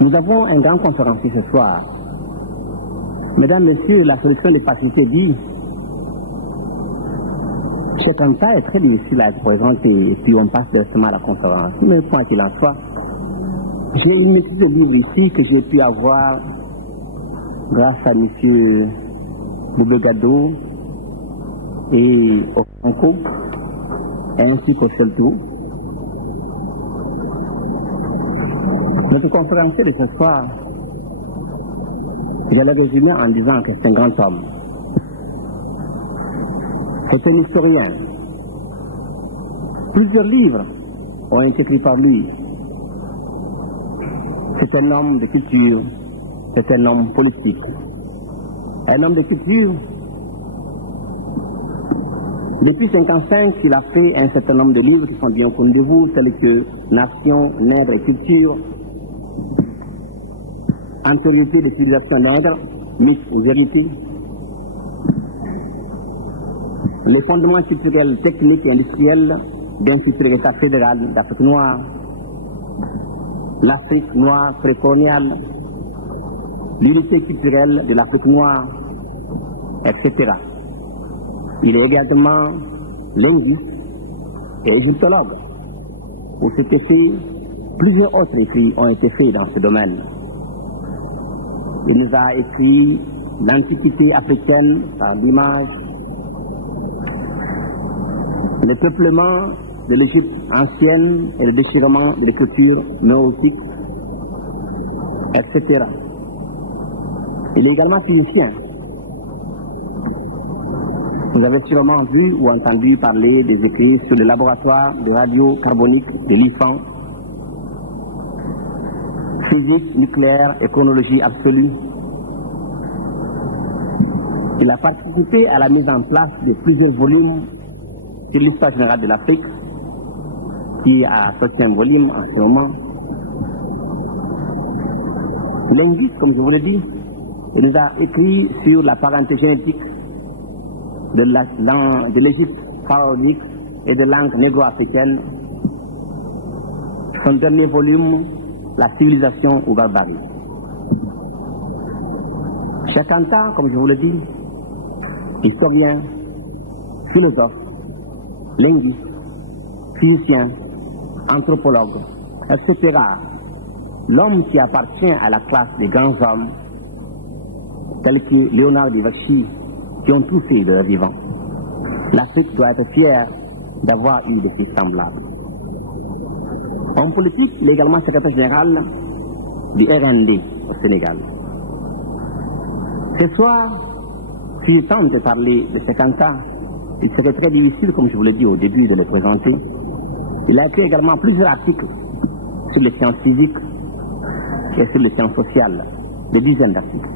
Nous avons un grand conférencier ce soir. Mesdames, Messieurs, la solution des facilités dit Cheikh Anta est très difficile à être présenté et puis on passe directement à la conférence. Mais quoi qu'il en soit, j'ai une maîtrise de livre ici que j'ai pu avoir grâce à M. Boubegado et au Franco, ainsi qu'au Celto. Notre conférencier de ce soir, je l'ai résumé en disant que c'est un grand homme. C'est un historien. Plusieurs livres ont été écrits par lui. C'est un homme de culture, c'est un homme politique. Un homme de culture. Depuis 1955, il a fait un certain nombre de livres qui sont bien connus de vous, tels que Nation, Nègre et Culture, Antériorité des civilisations nègres, Mythes et Vérité, les fondements culturels, techniques et industriels d'un futur État fédéral d'Afrique noire, l'Afrique noire précoloniale, l'unité culturelle de l'Afrique noire, etc. Il est également linguiste et égyptologue. Pour cet effet, plusieurs autres écrits ont été faits dans ce domaine. Il nous a écrit l'Antiquité africaine par l'image, le peuplement de l'Égypte ancienne et le déchirement des cultures néolithiques, etc. Il est également physicien. Vous avez sûrement vu ou entendu parler des écrits sur le laboratoire de radio carbonique de l'IFAN, physique nucléaire et chronologie absolue. Il a participé à la mise en place de plusieurs volumes sur l'histoire générale de l'Afrique, qui a sorti un volume en ce moment. Linguiste, comme je vous l'ai dit, il nous a écrit sur la parenté génétique de l'Égypte pharaonique et de langue négro-africaine. Son dernier volume, La civilisation ou barbarie. Cheikh Anta, comme je vous l'ai dit, historien, philosophe, linguiste, physicien, anthropologue, etc. L'homme qui appartient à la classe des grands hommes, tels que Léonard de Vinci, qui ont tout fait de leur vivant. L'Afrique doit être fière d'avoir eu des fils semblables. En politique, il est également secrétaire général du RND au Sénégal. Ce soir, si je tente de parler de Cheikh Anta, il serait très difficile, comme je vous l'ai dit au début, de le présenter. Il a écrit également plusieurs articles sur les sciences physiques et sur les sciences sociales, des dizaines d'articles.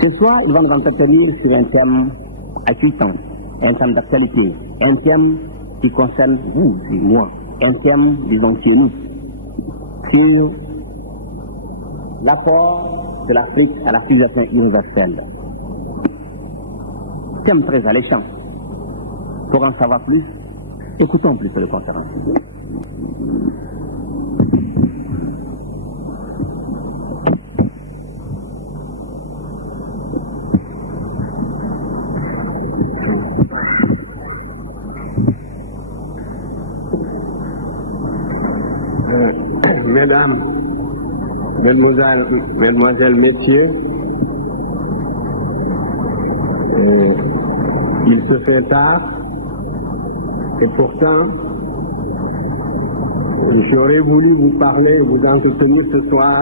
Ce soir, il va nous entretenir sur un thème accueillant, un thème d'actualité, un thème qui concerne vous et moi, un thème, disons, chez nous, sur l'apport de l'Afrique à la civilisation universelle. Thème très alléchant. Pour en savoir plus, écoutons plus le conférencier. Mesdames, Mesdemoiselles, Messieurs, il se fait tard et pourtant j'aurais voulu vous parler, vous entretenir ce soir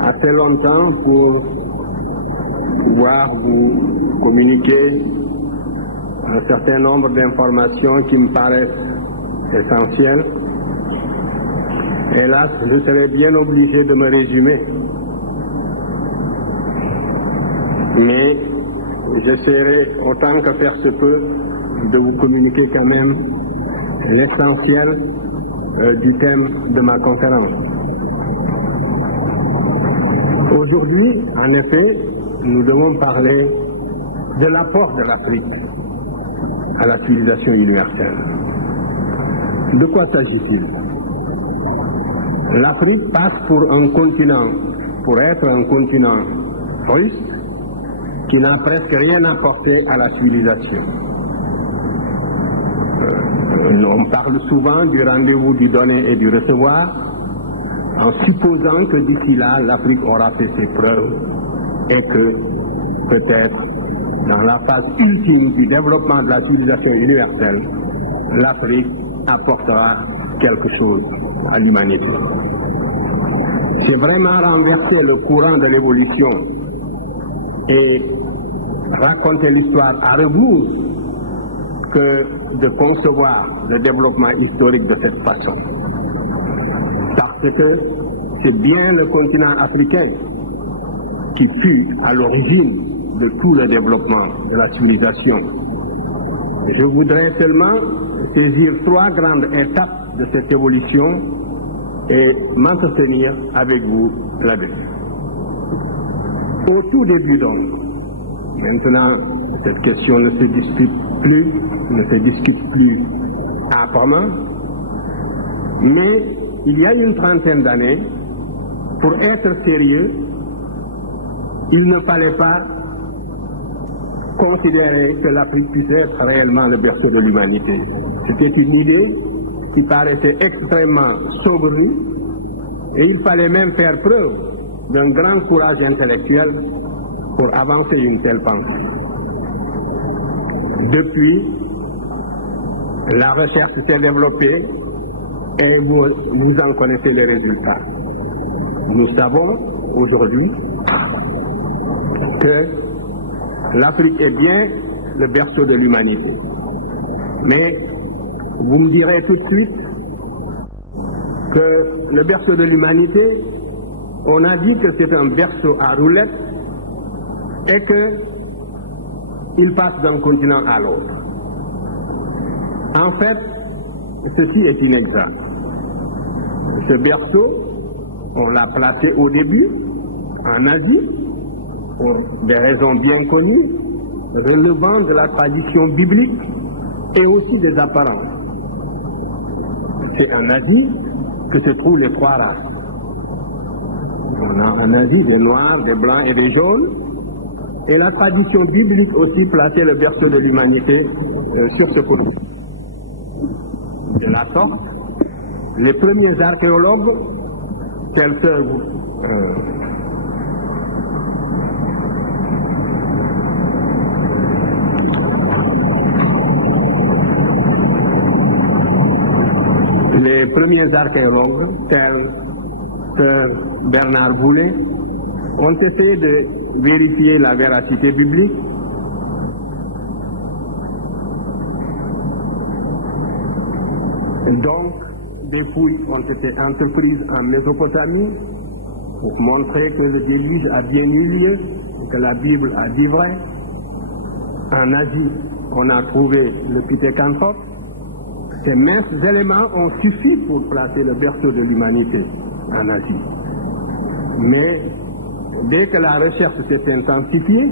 assez longtemps pour pouvoir vous communiquer un certain nombre d'informations qui me paraissent essentielles. Hélas, je serais bien obligé de me résumer. Mais j'essaierai autant que faire se peut de vous communiquer quand même l'essentiel du thème de ma conférence. Aujourd'hui, en effet, nous devons parler de l'apport de l'Afrique à la civilisation universelle. De quoi s'agit-il? l'Afrique passe pour être un continent fruste qui n'a presque rien apporté à la civilisation. On parle souvent du rendez-vous du donner et du recevoir, en supposant que d'ici là, l'Afrique aura fait ses preuves et que peut-être dans la phase ultime du développement de la civilisation universelle, l'Afrique apportera quelque chose à l'humanité. C'est vraiment renverser le courant de l'évolution et raconter l'histoire à rebours que de concevoir le développement historique de cette façon. Parce que c'est bien le continent africain qui fut à l'origine de tout le développement de la civilisation. Je voudrais seulement saisir 3 grandes étapes de cette évolution et m'entretenir avec vous là-dessus. Au tout début donc, maintenant cette question ne se discute plus âprement, mais il y a une trentaine d'années, pour être sérieux, il ne fallait pas considérer que l'Afrique puisse être réellement le berceau de l'humanité. C'était une idée qui paraissait extrêmement saugrue et il fallait même faire preuve d'un grand courage intellectuel pour avancer une telle pensée. Depuis, la recherche s'est développée et vous en connaissez les résultats. Nous savons aujourd'hui que l'Afrique est bien le berceau de l'humanité. Mais vous me direz tout de suite que le berceau de l'humanité, on a dit que c'est un berceau à roulettes et qu'il passe d'un continent à l'autre. En fait, ceci est inexact. Ce berceau, on l'a placé au début en Asie, pour des raisons bien connues, relevant de la tradition biblique et aussi des apparences. C'est en Asie que se trouvent les 3 races. On a en Asie des noirs, des blancs et des jaunes, et la tradition biblique aussi plaçait le berceau de l'humanité sur ce côté. De la sorte, les premiers archéologues, tels que les premiers archéologues, tels que Bernard Boulet, ont essayé de vérifier la véracité biblique. Donc, des fouilles ont été entreprises en Mésopotamie pour montrer que le déluge a bien eu lieu, que la Bible a dit vrai. En Asie, on a trouvé le Pithecanthrope. Ces minces éléments ont suffi pour placer le berceau de l'humanité en Asie. Mais dès que la recherche s'est intensifiée,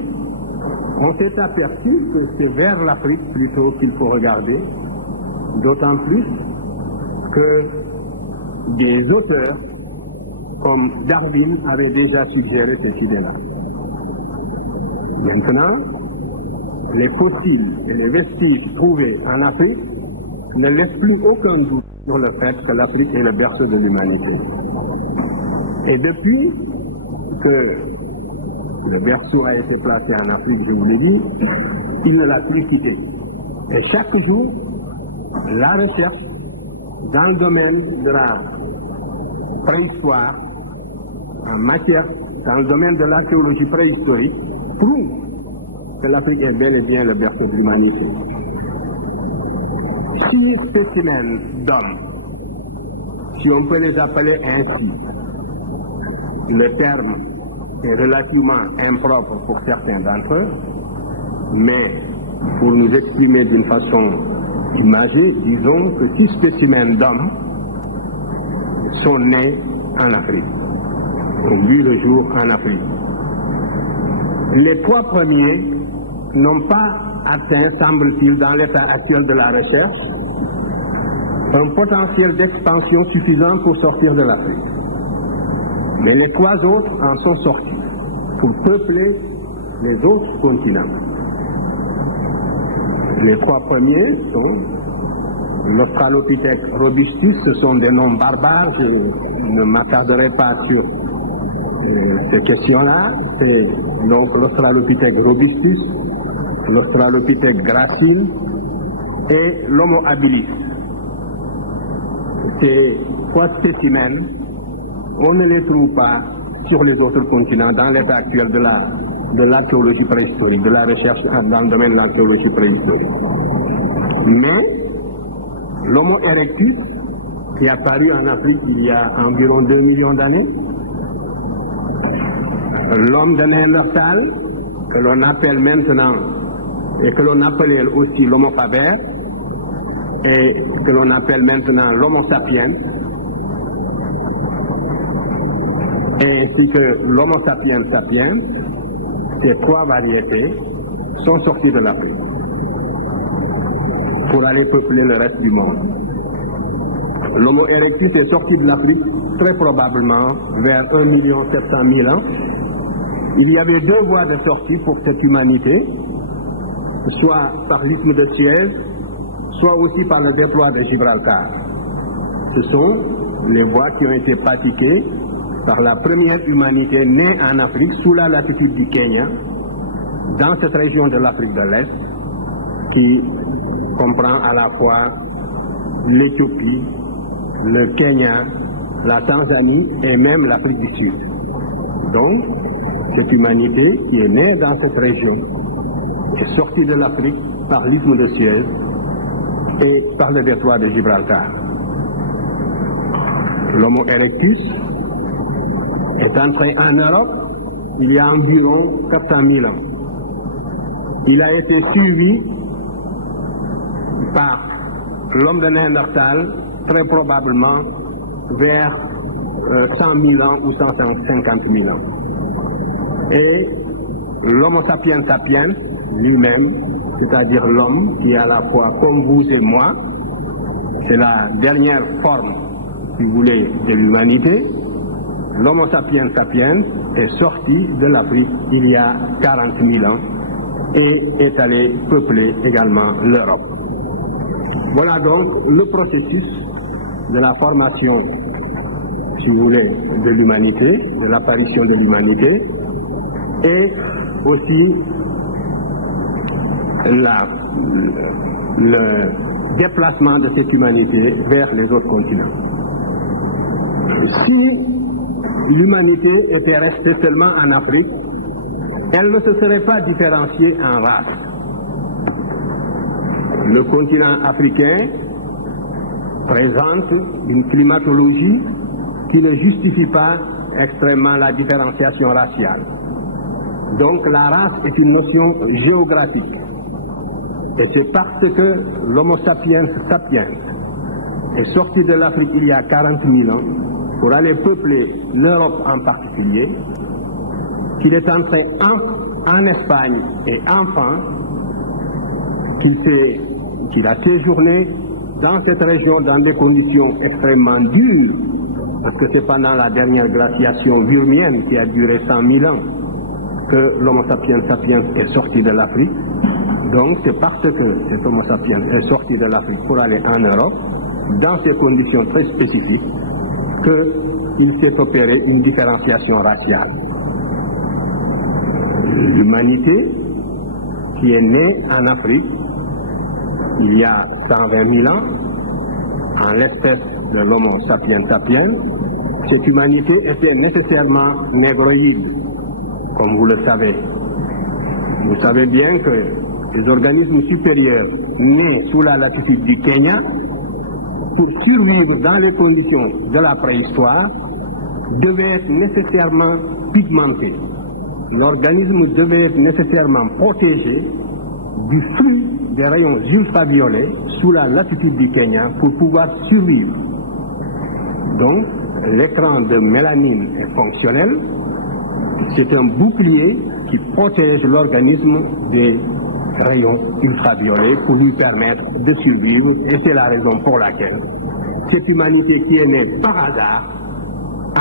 on s'est aperçu que c'est vers l'Afrique plutôt qu'il faut regarder, d'autant plus que des auteurs comme Darwin avaient déjà suggéré cette idée-là. Maintenant, les fossiles et les vestiges trouvés en Afrique ne laissent plus aucun doute sur le fait que l'Afrique est le berceau de l'humanité. Et depuis que le berceau a été placé en Afrique, je vous l'ai dit, il ne l'a plus quitté. Et chaque jour, la recherche dans le domaine de la préhistoire, dans le domaine de l'archéologie préhistorique, prouve que l'Afrique est bel et bien le berceau de l'humanité. 6 spécimens d'hommes, si on peut les appeler ainsi, le terme est relativement impropre pour certains d'entre eux, mais pour nous exprimer d'une façon imagée, disons que 6 spécimens d'hommes sont nés en Afrique, ont vu le jour en Afrique. Les 3 premiers n'ont pas atteint, semble-t-il, dans l'état actuel de la recherche, un potentiel d'expansion suffisant pour sortir de l'Afrique. Mais les 3 autres en sont sortis pour peupler les autres continents. Les 3 premiers sont l'Australopithèque robustus, ce sont des noms barbares, je ne m'attarderai pas sur ces questions-là. C'est donc l'Australopithèque robustus, l'Australopithèque gracile et l'Homo habilis. Ces 3 spécimens, on ne les trouve pas sur les autres continents dans l'état actuel de l'archéologie préhistorique, de la recherche dans le domaine de l'archéologie préhistorique. Mais l'Homo erectus, qui est apparu en Afrique il y a environ 2 millions d'années, l'homme de Néandertal, que l'on appelle maintenant, et que l'on appelait aussi l'Homo faber, et que l'on appelle maintenant l'Homo sapiens, ainsi que l'Homo sapiens sapiens, ces 3 variétés sont sorties de l'Afrique pour aller peupler le reste du monde. L'Homo erectus est sorti de l'Afrique très probablement vers 1 700 000 ans. Il y avait 2 voies de sortie pour cette humanité, soit par l'isthme de Suez, soit aussi par le détroit de Gibraltar. Ce sont les voies qui ont été pratiquées par la première humanité née en Afrique sous la latitude du Kenya, dans cette région de l'Afrique de l'Est, qui comprend à la fois l'Éthiopie, le Kenya, la Tanzanie et même l'Afrique du Sud. Donc, cette humanité qui est née dans cette région est sortie de l'Afrique par l'isthme de Suez et par le détroit de Gibraltar. L'Homo erectus est entré en Europe il y a environ 400 000 ans. Il a été suivi par l'homme de Néandertal, très probablement vers 100 000 ans ou 150 000 ans. Et l'Homo sapiens sapiens lui-même, c'est-à-dire l'homme qui est à la fois comme vous et moi, c'est la dernière forme, si vous voulez, de l'humanité. L'Homo sapiens sapiens est sorti de l'Afrique il y a 40 000 ans et est allé peupler également l'Europe. Voilà donc le processus de la formation, si vous voulez, de l'humanité, de l'apparition de l'humanité, et aussi le déplacement de cette humanité vers les autres continents. Si l'humanité était restée seulement en Afrique, elle ne se serait pas différenciée en races. Le continent africain présente une climatologie qui ne justifie pas extrêmement la différenciation raciale. Donc la race est une notion géographique. Et c'est parce que l'Homo sapiens sapiens est sorti de l'Afrique il y a 40 000 ans pour aller peupler l'Europe en particulier, qu'il est entré en Espagne et enfin qu'il a séjourné dans cette région dans des conditions extrêmement dures, parce que c'est pendant la dernière glaciation Würmienne qui a duré 100 000 ans que l'Homo sapiens sapiens est sorti de l'Afrique. Donc c'est parce que cet Homo sapiens est sorti de l'Afrique pour aller en Europe, dans ces conditions très spécifiques, qu'il s'est opéré une différenciation raciale. L'humanité qui est née en Afrique il y a 120 000 ans, en l'espèce de l'Homo sapiens sapiens, cette humanité était nécessairement négroïde, comme vous le savez. Vous savez bien que les organismes supérieurs nés sous la latitude du Kenya, pour survivre dans les conditions de la préhistoire, devaient être nécessairement pigmentés. L'organisme devait être nécessairement protégé du flux des rayons ultraviolets sous la latitude du Kenya pour pouvoir survivre. Donc, l'écran de mélanine est fonctionnel. C'est un bouclier qui protège l'organisme des rayons ultraviolets pour lui permettre de survivre. Et c'est la raison pour laquelle cette humanité qui est née par hasard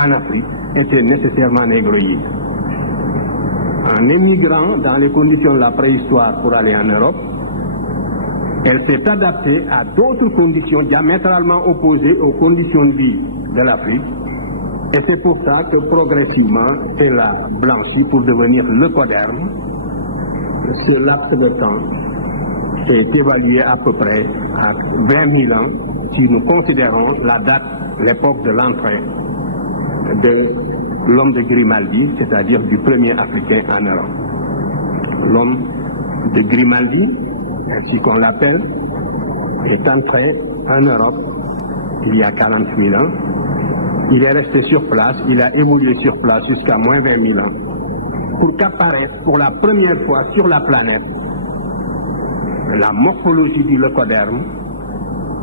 en Afrique était nécessairement négroïde. En émigrant dans les conditions de la préhistoire pour aller en Europe, elle s'est adaptée à d'autres conditions diamétralement opposées aux conditions de vie de l'Afrique. Et c'est pour ça que progressivement, elle a blanchi pour devenir le coderme. Ce laps de temps est évalué à peu près à 20 000 ans si nous considérons la date, l'époque de l'entrée de l'homme de Grimaldi, c'est-à-dire du premier Africain en Europe. L'homme de Grimaldi, ainsi qu'on l'appelle, est entré en Europe il y a 40 000 ans. Il est resté sur place, il a évolué sur place jusqu'à moins 20 000 ans, pour qu'apparaisse pour la première fois sur la planète la morphologie du leucoderme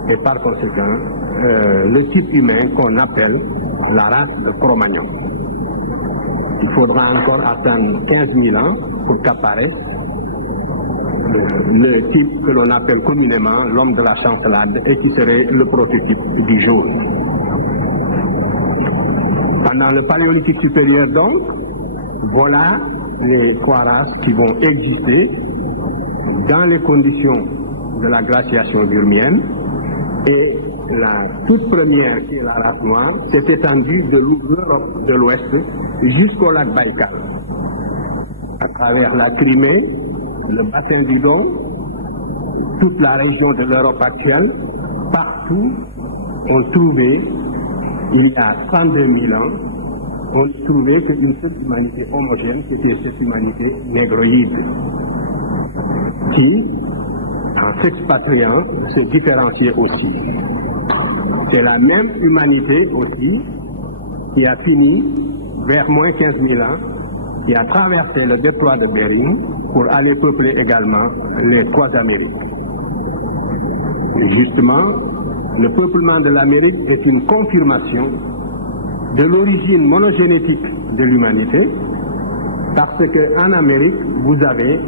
et par conséquent le type humain qu'on appelle la race de Cro-Magnon. Il faudra encore attendre 15 000 ans pour qu'apparaisse le type que l'on appelle communément l'homme de la chancelade et qui serait le prototype du jour. Pendant le paléolithique supérieur donc, voilà les trois races qui vont exister dans les conditions de la glaciation burmienne. Et la toute première, qui est la race noire, s'est étendue de l'Europe de l'Ouest jusqu'au lac Baïkal. À travers la Crimée, le bassin du Don, toute la région de l'Europe actuelle, partout, on trouvait, il y a 32 000 ans, on trouvait qu'une seule humanité homogène, qui était cette humanité négroïde, qui, en s'expatriant, se différenciait aussi. C'est la même humanité aussi qui a fini, vers moins 15 000 ans, qui a traversé le détroit de Bering pour aller peupler également les trois Amériques. Et justement, le peuplement de l'Amérique est une confirmation de l'origine monogénétique de l'humanité, parce qu'en Amérique, vous avez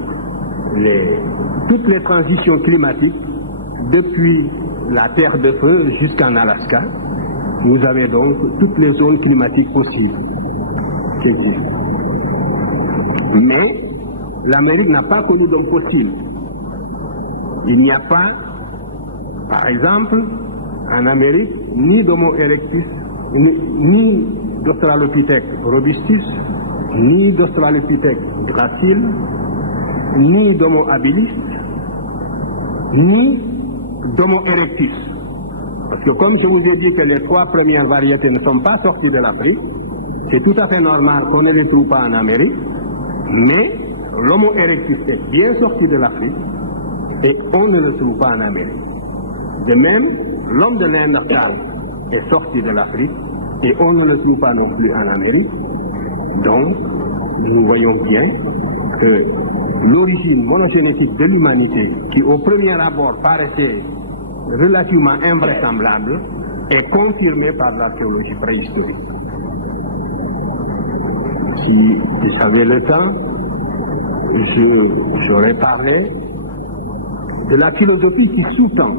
toutes les transitions climatiques depuis la Terre de Feu jusqu'en Alaska. Vous avez donc toutes les zones climatiques possibles qui existent. Mais l'Amérique n'a pas connu d'homme possible. Il n'y a pas, par exemple, en Amérique, ni d'Homo erectus, ni d'Australopithèque robustus, ni d'Australopithèque gracile, ni d'Homo habilis, ni d'Homo erectus. Parce que comme je vous ai dit que les trois premières variétés ne sont pas sorties de l'Afrique, c'est tout à fait normal qu'on ne les trouve pas en Amérique, mais l'Homo erectus est bien sorti de l'Afrique et on ne le trouve pas en Amérique. De même, l'homme de Néandertal est sorti de l'Afrique et on ne le trouve pas non plus en Amérique. Donc, nous voyons bien que l'origine monogénétique de l'humanité, qui au premier abord paraissait relativement invraisemblable, est confirmée par l'archéologie préhistorique. Si j'avais le temps, j'aurais parlé de la philosophie qui sous-tend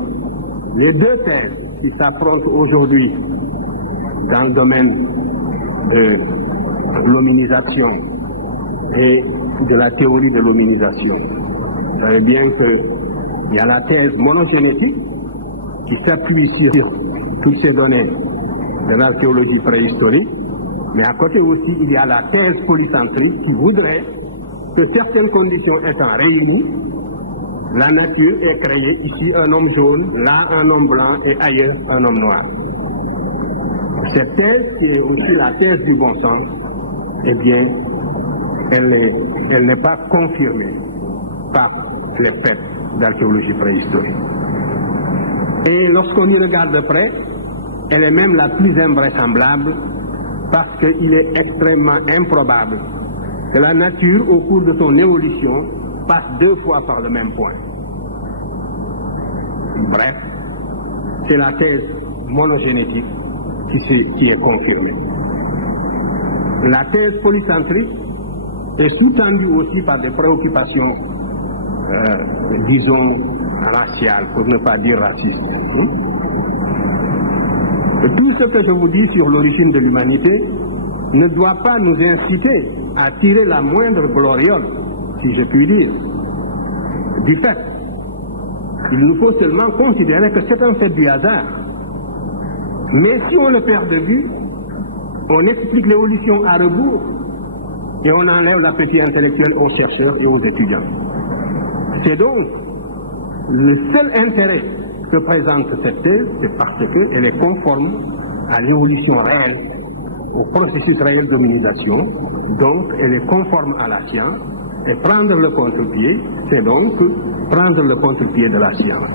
les deux thèses qui s'affrontent aujourd'hui dans le domaine de l'hominisation et de la théorie de l'hominisation. Vous savez bien qu'il y a la thèse monogénétique qui s'appuie sur toutes ces données de l'archéologie préhistorique, mais à côté aussi il y a la thèse polycentrique qui voudrait que certaines conditions étant réunies, la nature ait créé ici un homme jaune, là un homme blanc et ailleurs un homme noir. Cette thèse, qui est aussi la thèse du bon sens, eh bien, elle n'est pas confirmée par les faits d'archéologie préhistorique. Et lorsqu'on y regarde de près, elle est même la plus invraisemblable parce qu'il est extrêmement improbable que la nature, au cours de son évolution, passe deux fois par le même point. Bref, c'est la thèse monogénétique qui est confirmée. La thèse polycentrique est sous-tendue aussi par des préoccupations, disons, raciales, pour ne pas dire racistes. Et tout ce que je vous dis sur l'origine de l'humanité ne doit pas nous inciter à tirer la moindre gloriole, si je puis dire, du fait. Il nous faut seulement considérer que c'est un fait du hasard. Mais si on le perd de vue, on explique l'évolution à rebours et on enlève l'appétit intellectuel aux chercheurs et aux étudiants. C'est donc le seul intérêt que présente cette thèse, c'est parce qu'elle est conforme à l'évolution réelle, au processus réel de domination, donc elle est conforme à la science, et prendre le contre-pied, c'est donc prendre le contre-pied de la science.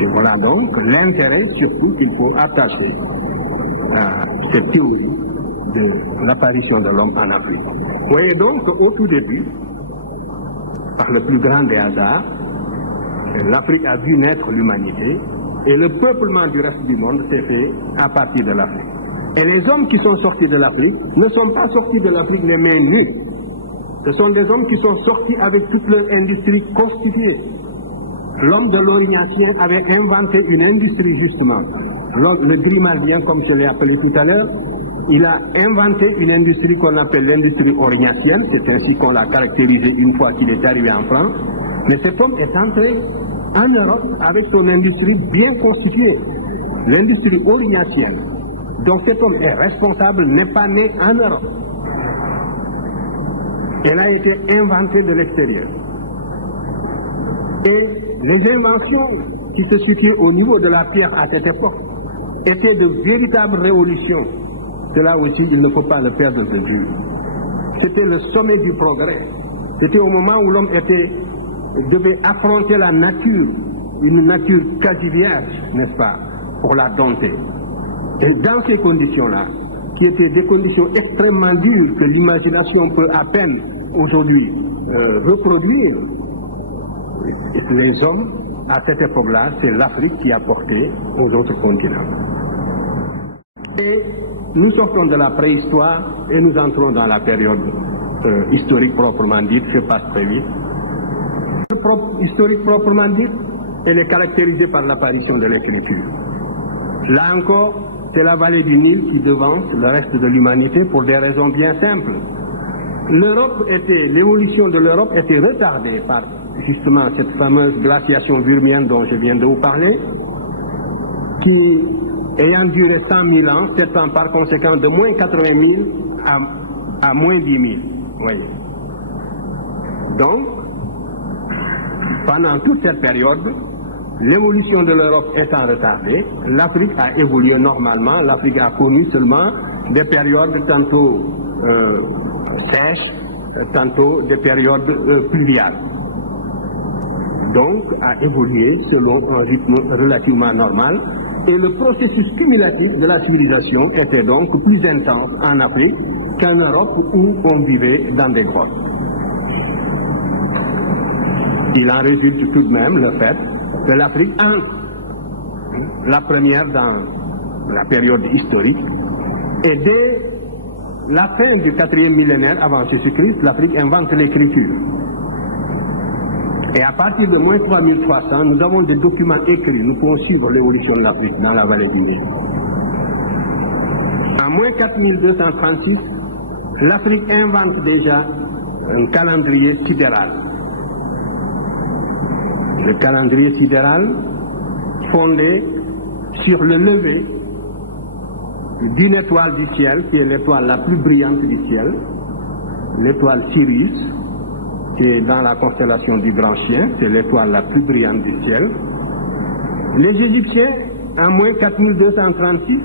Et voilà donc l'intérêt surtout qu'il faut attacher à cette théorie de l'apparition de l'homme en Afrique. Vous voyez donc au tout début, par le plus grand des hasards, l'Afrique a vu naître l'humanité et le peuplement du reste du monde s'est fait à partir de l'Afrique. Et les hommes qui sont sortis de l'Afrique ne sont pas sortis de l'Afrique les mains nues. Ce sont des hommes qui sont sortis avec toute leur industrie constituée. L'homme de l'Orientien avait inventé une industrie justement. Le Grimalien, comme je l'ai appelé tout à l'heure, il a inventé une industrie qu'on appelle l'industrie orientienne. C'est ainsi qu'on l'a caractérisé une fois qu'il est arrivé en France. Mais cet homme est entré en Europe avec son industrie bien constituée. L'industrie orientienne. Donc cet homme est responsable, n'est pas né en Europe. Elle a été inventée de l'extérieur. Et les inventions qui se situaient au niveau de la pierre à cette époque étaient de véritables révolutions. Cela aussi, il ne faut pas le perdre de vue. C'était le sommet du progrès. C'était au moment où l'homme devait affronter la nature, une nature quasi vierge, n'est-ce pas, pour la dompter. Et dans ces conditions-là, qui étaient des conditions extrêmement dures que l'imagination peut à peine aujourd'hui reproduire, les hommes, à cette époque-là, c'est l'Afrique qui a porté aux autres continents. Et nous sortons de la préhistoire et nous entrons dans la période historique proprement dite, je passe très vite. Historique proprement dite, elle est caractérisée par l'apparition de l'écriture. Là encore, c'est la vallée du Nil qui devance le reste de l'humanité pour des raisons bien simples. L'évolution de l'Europe était retardée par justement cette fameuse glaciation burmienne dont je viens de vous parler, qui, ayant duré 100 000 ans, s'étend par conséquent de moins 80 000 à moins 10 000. Voyez. Donc, pendant toute cette période, l'évolution de l'Europe étant retardée, l'Afrique a évolué normalement. L'Afrique a connu seulement des périodes tantôt sèches, tantôt des périodes pluviales. Donc, a évolué selon un rythme relativement normal. Et le processus cumulatif de la civilisation était donc plus intense en Afrique qu'en Europe où on vivait dans des grottes. Il en résulte tout de même le fait que l'Afrique entre la première dans la période historique et dès la fin du 4e millénaire avant Jésus-Christ, l'Afrique invente l'écriture. Et à partir de moins 3300, nous avons des documents écrits, nous pouvons suivre l'évolution de l'Afrique dans la vallée du Nil. En moins 4236, l'Afrique invente déjà un calendrier sidéral. Le calendrier sidéral fondé sur le lever d'une étoile du ciel, qui est l'étoile la plus brillante du ciel, l'étoile Sirius, qui est dans la constellation du Grand Chien, c'est l'étoile la plus brillante du ciel. Les Égyptiens, en moins 4236,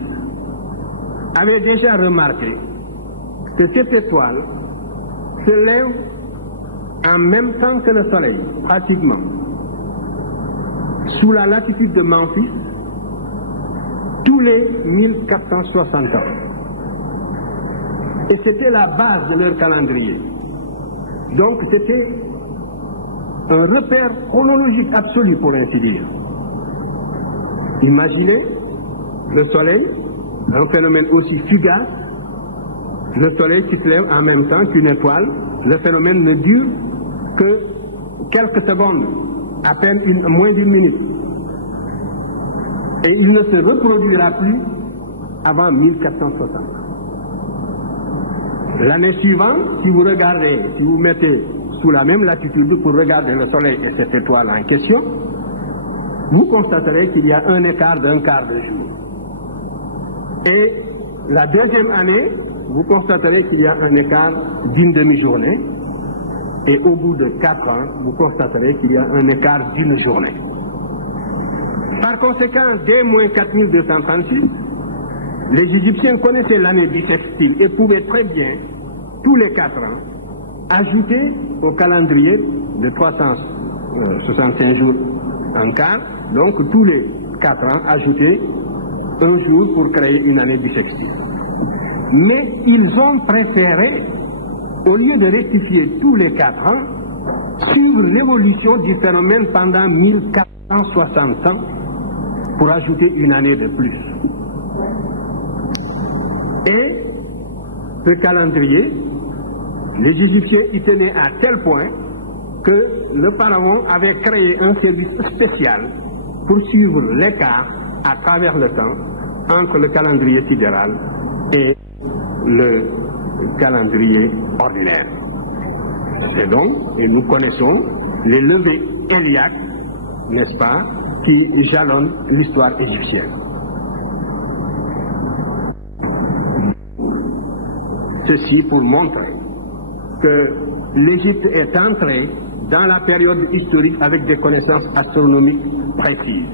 avaient déjà remarqué que cette étoile se lève en même temps que le Soleil, pratiquement, sous la latitude de Memphis, tous les 1460 ans. Et c'était la base de leur calendrier. Donc c'était un repère chronologique absolu, pour ainsi dire. Imaginez le Soleil, un phénomène aussi fugace, le Soleil qui se lève en même temps qu'une étoile, le phénomène ne dure que quelques secondes, à peine moins d'une minute. Et il ne se reproduira plus avant 1460. L'année suivante, si vous regardez, si vous mettez sous la même latitude pour regarder le soleil et cette étoile en question, vous constaterez qu'il y a un écart d'un quart de jour. Et la deuxième année, vous constaterez qu'il y a un écart d'une demi-journée. Et au bout de 4 ans, vous constaterez qu'il y a un écart d'une journée. Par conséquent, dès moins 4236, les Égyptiens connaissaient l'année bissextile et pouvaient très bien, tous les 4 ans, ajouter au calendrier de 365 jours en quart, donc tous les 4 ans, ajouter un jour pour créer une année bissextile. Mais ils ont préféré, au lieu de rectifier tous les 4 ans, suivre l'évolution du phénomène pendant 1460 ans pour ajouter une année de plus. Et ce calendrier, les Égyptiens y tenaient à tel point que le pharaon avait créé un service spécial pour suivre l'écart à travers le temps entre le calendrier sidéral et le calendrier ordinaire. Et donc, nous connaissons les levées héliaques, n'est-ce pas, qui jalonnent l'histoire égyptienne. Ceci pour montrer que l'Égypte est entrée dans la période historique avec des connaissances astronomiques précises.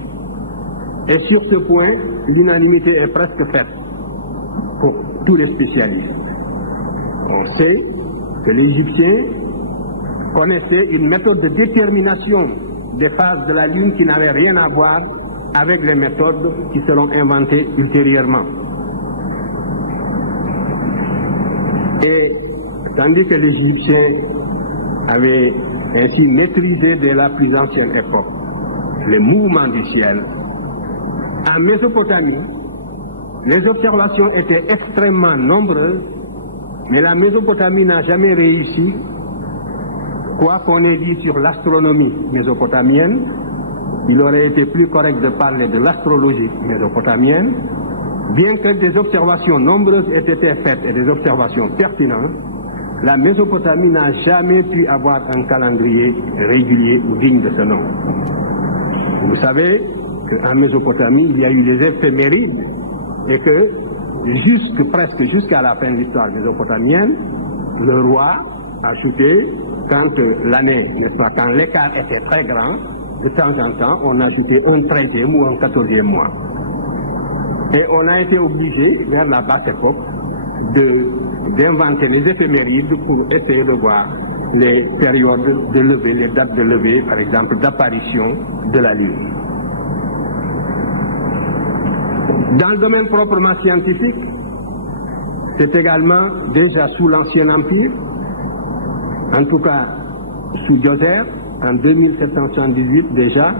Et sur ce point, l'unanimité est presque faite pour tous les spécialistes. On sait que les Égyptiens connaissaient une méthode de détermination des phases de la Lune qui n'avait rien à voir avec les méthodes qui seront inventées ultérieurement. Et tandis que les Égyptiens avaient ainsi maîtrisé dès la plus ancienne époque les mouvements du ciel, en Mésopotamie, les observations étaient extrêmement nombreuses, mais la Mésopotamie n'a jamais réussi, quoi qu'on ait dit sur l'astronomie mésopotamienne. Il aurait été plus correct de parler de l'astrologie mésopotamienne. Bien que des observations nombreuses aient été faites et des observations pertinentes, la Mésopotamie n'a jamais pu avoir un calendrier régulier ou digne de ce nom. Vous savez qu'en Mésopotamie, il y a eu les éphémérides et que presque jusqu'à la fin de l'histoire mésopotamienne, le roi ajoutait, quand l'année, quand l'écart était très grand, de temps en temps, on ajoutait un 13e ou un 14e mois. Et on a été obligé, vers la basse époque, d'inventer les éphémérides pour essayer de voir les périodes de levée, les dates de levée, par exemple, d'apparition de la Lune. Dans le domaine proprement scientifique, c'est également déjà sous l'Ancien Empire, en tout cas sous Djoser, en 2778 déjà,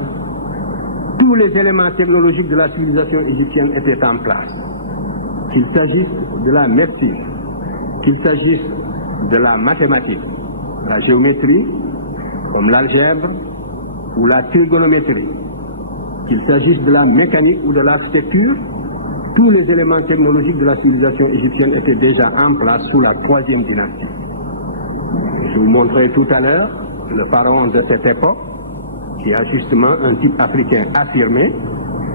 tous les éléments technologiques de la civilisation égyptienne étaient en place. Qu'il s'agisse de la médecine, qu'il s'agisse de la mathématique, la géométrie, comme l'algèbre ou la trigonométrie, qu'il s'agisse de la mécanique ou de l'architecture, tous les éléments technologiques de la civilisation égyptienne étaient déjà en place sous la 3e dynastie. Je vous montrerai tout à l'heure le pharaon de cette époque, qui a justement un type africain affirmé,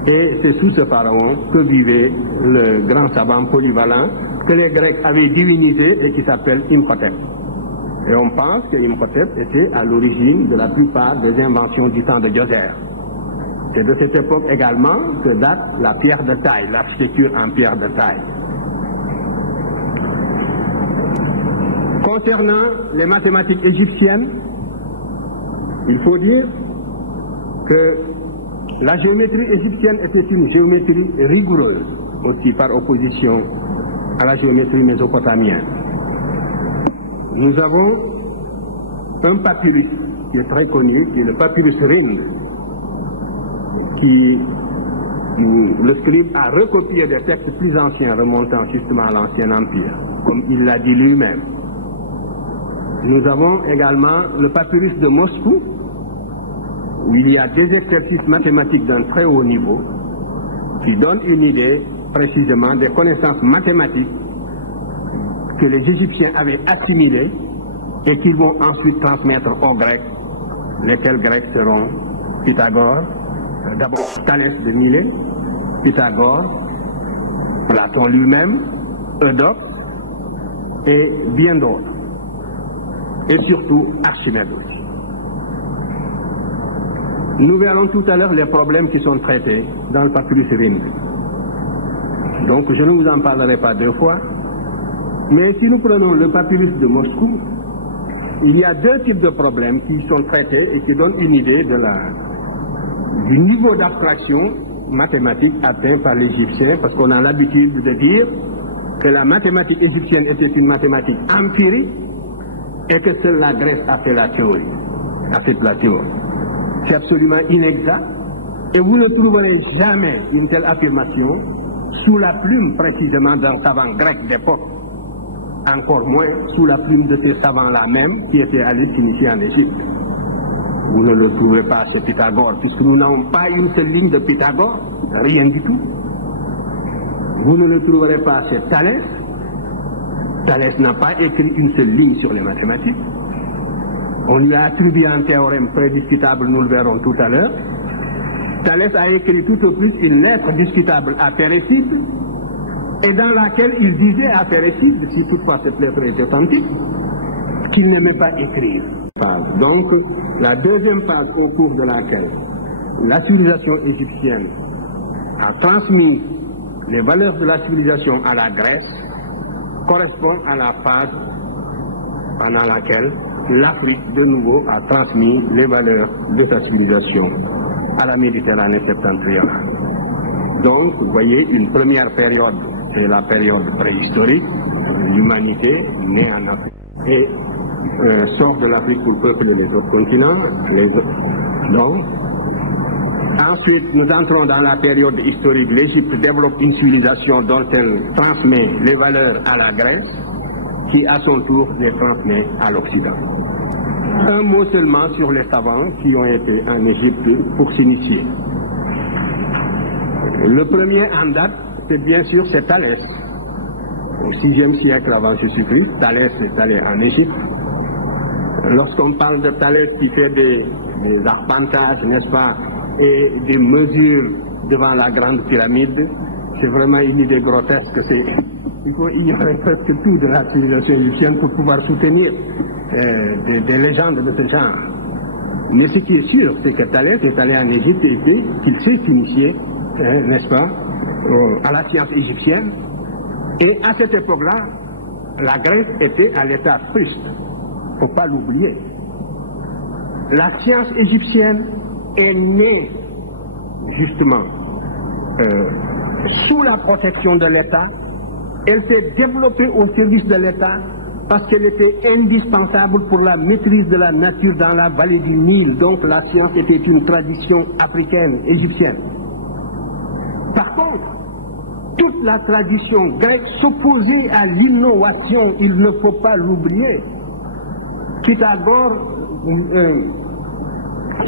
et c'est sous ce pharaon que vivait le grand savant polyvalent que les Grecs avaient divinisé et qui s'appelle Imhotep. Et on pense que Imhotep était à l'origine de la plupart des inventions du temps de Djoser. C'est de cette époque également que date la pierre de taille, l'architecture en pierre de taille. Concernant les mathématiques égyptiennes, il faut dire que la géométrie égyptienne était une géométrie rigoureuse, aussi par opposition à la géométrie mésopotamienne. Nous avons un papyrus qui est très connu, qui est le papyrus Ring, qui le scribe a recopié des textes plus anciens remontant justement à l'Ancien Empire, comme il l'a dit lui-même. Nous avons également le papyrus de Moscou, où il y a des exercices mathématiques d'un très haut niveau qui donnent une idée précisément des connaissances mathématiques que les Égyptiens avaient assimilés et qu'ils vont ensuite transmettre aux Grecs, lesquels Grecs seront Pythagore, d'abord Thalès de Milet, Pythagore, Platon lui-même, Eudoxe et bien d'autres, et surtout Archimède aussi. Nous verrons tout à l'heure les problèmes qui sont traités dans le papyrus Rhind. Donc je ne vous en parlerai pas deux fois, mais si nous prenons le papyrus de Moscou, il y a deux types de problèmes qui sont traités et qui donnent une idée du niveau d'abstraction mathématique atteint par les Égyptiens, parce qu'on a l'habitude de dire que la mathématique égyptienne était une mathématique empirique et que seule la Grèce a fait la théorie, C'est absolument inexact et vous ne trouverez jamais une telle affirmation sous la plume précisément d'un savant grec d'époque, encore moins sous la plume de ces savants-là même qui étaient allés s'initier en Égypte. Vous ne le trouverez pas chez Pythagore, puisque nous n'avons pas une seule ligne de Pythagore, rien du tout. Vous ne le trouverez pas chez Thalès. Thalès n'a pas écrit une seule ligne sur les mathématiques. On lui a attribué un théorème très discutable, nous le verrons tout à l'heure. Thalès a écrit tout au plus une lettre discutable à Phérécyde, et dans laquelle il disait à Phérécyde, si toutefois cette lettre est authentique, qu'il n'aimait pas écrire. Donc, la deuxième phase au cours de laquelle la civilisation égyptienne a transmis les valeurs de la civilisation à la Grèce correspond à la phase pendant laquelle l'Afrique de nouveau a transmis les valeurs de sa civilisation à la Méditerranée septentrionale. Donc, vous voyez, une première période, c'est la période préhistorique, l'humanité née en Afrique et sort de l'Afrique pour peupler les autres continents. Donc, ensuite, nous entrons dans la période historique. L'Égypte développe une civilisation dont elle transmet les valeurs à la Grèce, qui à son tour les transmet à l'Occident. Un mot seulement sur les savants qui ont été en Égypte pour s'initier. Le premier en date, c'est bien sûr Thalès. Au 6e siècle avant Jésus-Christ, Thalès est allé en Égypte. Lorsqu'on parle de Thalès qui fait des arpentages, n'est-ce pas, et des mesures devant la grande pyramide, c'est vraiment une idée grotesque. Il faut ignorer presque tout de la civilisation égyptienne pour pouvoir soutenir des légendes de ce genre. Mais ce qui est sûr, c'est que Thalès est allé en Égypte et qu'il s'est initié, n'est-ce pas, à la science égyptienne. Et à cette époque-là, la Grèce était à l'état fruste. Il ne faut pas l'oublier. La science égyptienne est née, justement, sous la protection de l'État. Elle s'est développée au service de l'État parce qu'elle était indispensable pour la maîtrise de la nature dans la vallée du Nil. Donc la science était une tradition africaine, égyptienne. Par contre, toute la tradition grecque s'opposait à l'innovation, il ne faut pas l'oublier. Pythagore,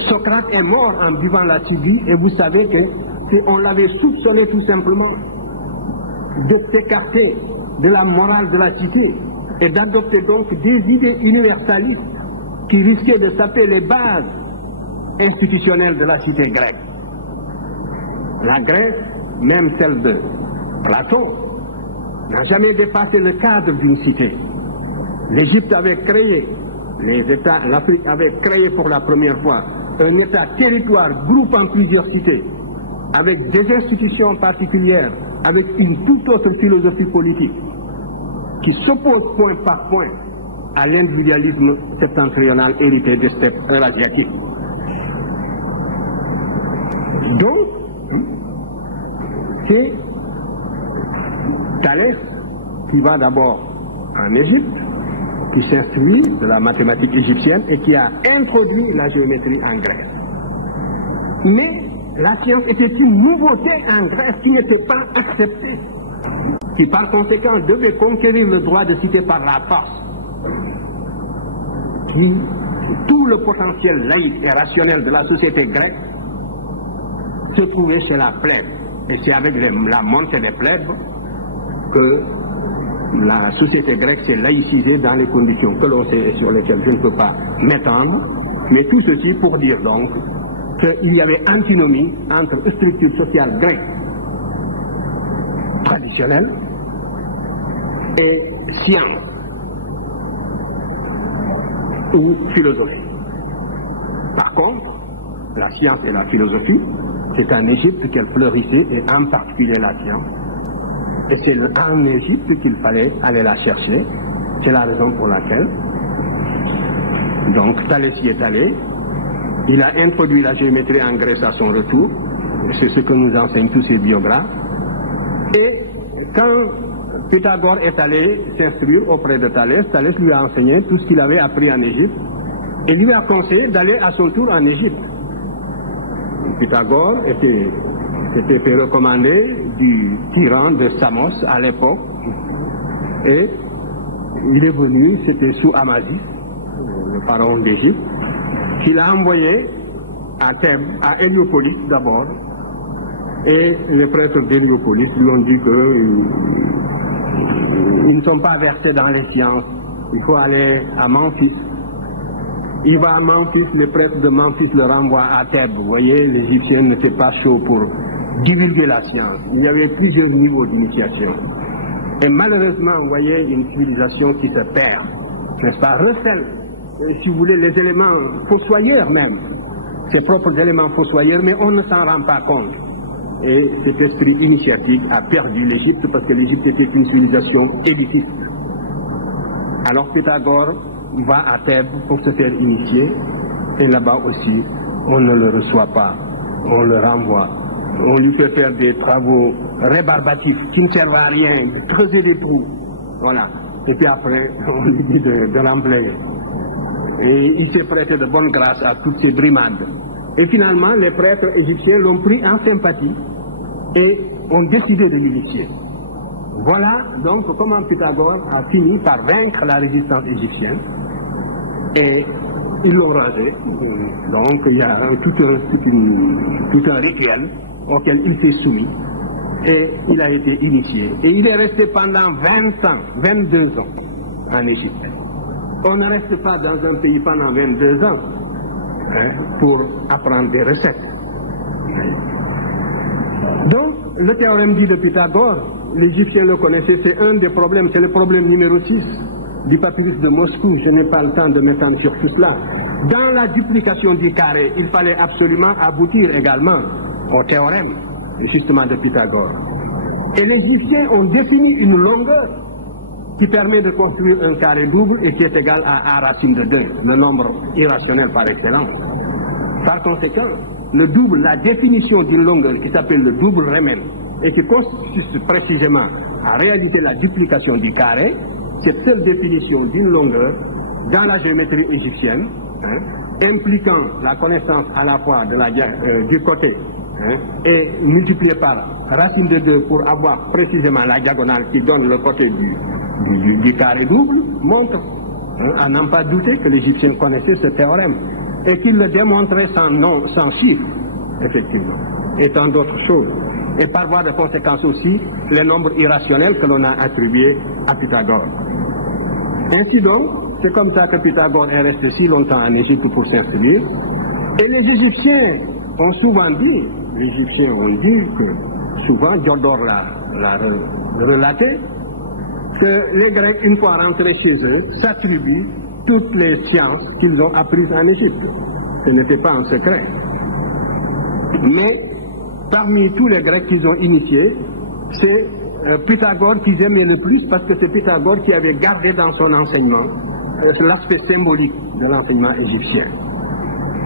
Socrate est mort en buvant la ciguë, et vous savez qu'on l'avait soupçonné tout simplement de s'écarter de la morale de la cité et d'adopter donc des idées universalistes qui risquaient de saper les bases institutionnelles de la cité grecque. La Grèce, même celle de Platon, n'a jamais dépassé le cadre d'une cité. L'Égypte avait créé, l'Afrique avait créé pour la première fois un État-territoire groupant plusieurs cités, avec des institutions particulières, avec une toute autre philosophie politique, qui s'oppose point par point à l'individualisme septentrional hérité des steppes eurasiatiques. Donc, c'est Thalès qui va d'abord en Égypte, qui s'instruit de la mathématique égyptienne et qui a introduit la géométrie en Grèce. Mais la science était une nouveauté en Grèce qui n'était pas acceptée, qui par conséquent devait conquérir le droit de citer par la force, tout le potentiel laïque et rationnel de la société grecque se trouvait chez la plèbe. Et c'est avec la montée des plèbes que la société grecque s'est laïcisée dans les conditions que l'on sait et sur lesquelles je ne peux pas m'étendre, mais tout ceci pour dire donc qu'il y avait antinomie entre structure sociale grecque traditionnelle et science ou philosophie. Par contre, la science et la philosophie, c'est en Égypte qu'elle fleurissait, et en particulier la science. Et c'est en Égypte qu'il fallait aller la chercher. C'est la raison pour laquelle donc Thalès y est allé. Il a introduit la géométrie en Grèce à son retour. C'est ce que nous enseignent tous ses biographes. Et quand Pythagore est allé s'instruire auprès de Thalès, Thalès lui a enseigné tout ce qu'il avait appris en Égypte et lui a conseillé d'aller à son tour en Égypte. Pythagore était fait recommander du tyran de Samos à l'époque, et il est venu, c'était sous Amasis, le pharaon d'Égypte, qu'il a envoyé à Thèbes, à Héliopolis d'abord, et les prêtres d'Héliopolis lui ont dit qu'ils ne sont pas versés dans les sciences, il faut aller à Memphis. Il va à Memphis, les prêtres de Memphis le renvoient à Thèbes. Vous voyez, l'Égyptien n'était pas chaud pour divulguer la science. Il y avait plusieurs niveaux d'initiation. Et malheureusement, vous voyez, une civilisation qui se perd, n'est-ce pas, recèle, si vous voulez, les éléments fossoyeurs même, ses propres éléments fossoyeurs, mais on ne s'en rend pas compte. Et cet esprit initiatique a perdu l'Égypte parce que l'Égypte était une civilisation élitiste. Alors Pythagore va à Thèbes pour se faire initier, et là-bas aussi, on ne le reçoit pas, on le renvoie. On lui fait faire des travaux rébarbatifs qui ne servent à rien, creuser des trous, voilà. Et puis après, on lui dit de remplir. Et il s'est prêté de bonne grâce à toutes ces brimades. Et finalement, les prêtres égyptiens l'ont pris en sympathie et ont décidé de l'initier. Voilà donc comment Pythagore a fini par vaincre la résistance égyptienne, et ils l'ont rasé. Donc il y a tout un rituel auquel il s'est soumis, et il a été initié. Et il est resté pendant 20 ans, 22 ans en Égypte. On ne reste pas dans un pays pendant 22 ans pour apprendre des recettes. Donc le théorème dit de Pythagore, l'Égyptien le connaissait, c'est un des problèmes, c'est le problème numéro 6 du papyrus de Moscou. Je n'ai pas le temps de m'étendre sur tout cela. Dans la duplication du carré, il fallait absolument aboutir également au théorème justement de Pythagore. Et les Égyptiens ont défini une longueur qui permet de construire un carré double et qui est égal à A racine de 2, le nombre irrationnel par excellence. Par conséquent, le double, la définition d'une longueur qui s'appelle le double Riemann et qui consiste précisément à réaliser la duplication du carré, cette seule définition d'une longueur dans la géométrie égyptienne, impliquant la connaissance à la fois de du côté et multiplié par racine de 2 pour avoir précisément la diagonale qui donne le côté du carré double, montre à n'en pas douter que l'Égyptien connaissait ce théorème et qu'il le démontrait sans chiffres, effectivement, et tant d'autres choses. Et par voie de conséquence aussi, les nombres irrationnels que l'on a attribués à Pythagore. Ainsi donc, c'est comme ça que Pythagore est resté si longtemps en Égypte pour s'instruire. Et les Égyptiens ont souvent dit, que souvent, Diodore l'a relaté, que les Grecs, une fois rentrés chez eux, s'attribuent toutes les sciences qu'ils ont apprises en Égypte. Ce n'était pas un secret. Mais parmi tous les Grecs qu'ils ont initiés, c'est Pythagore qu'ils aimaient le plus, parce que c'est Pythagore qui avait gardé dans son enseignement l'aspect symbolique de l'enseignement égyptien.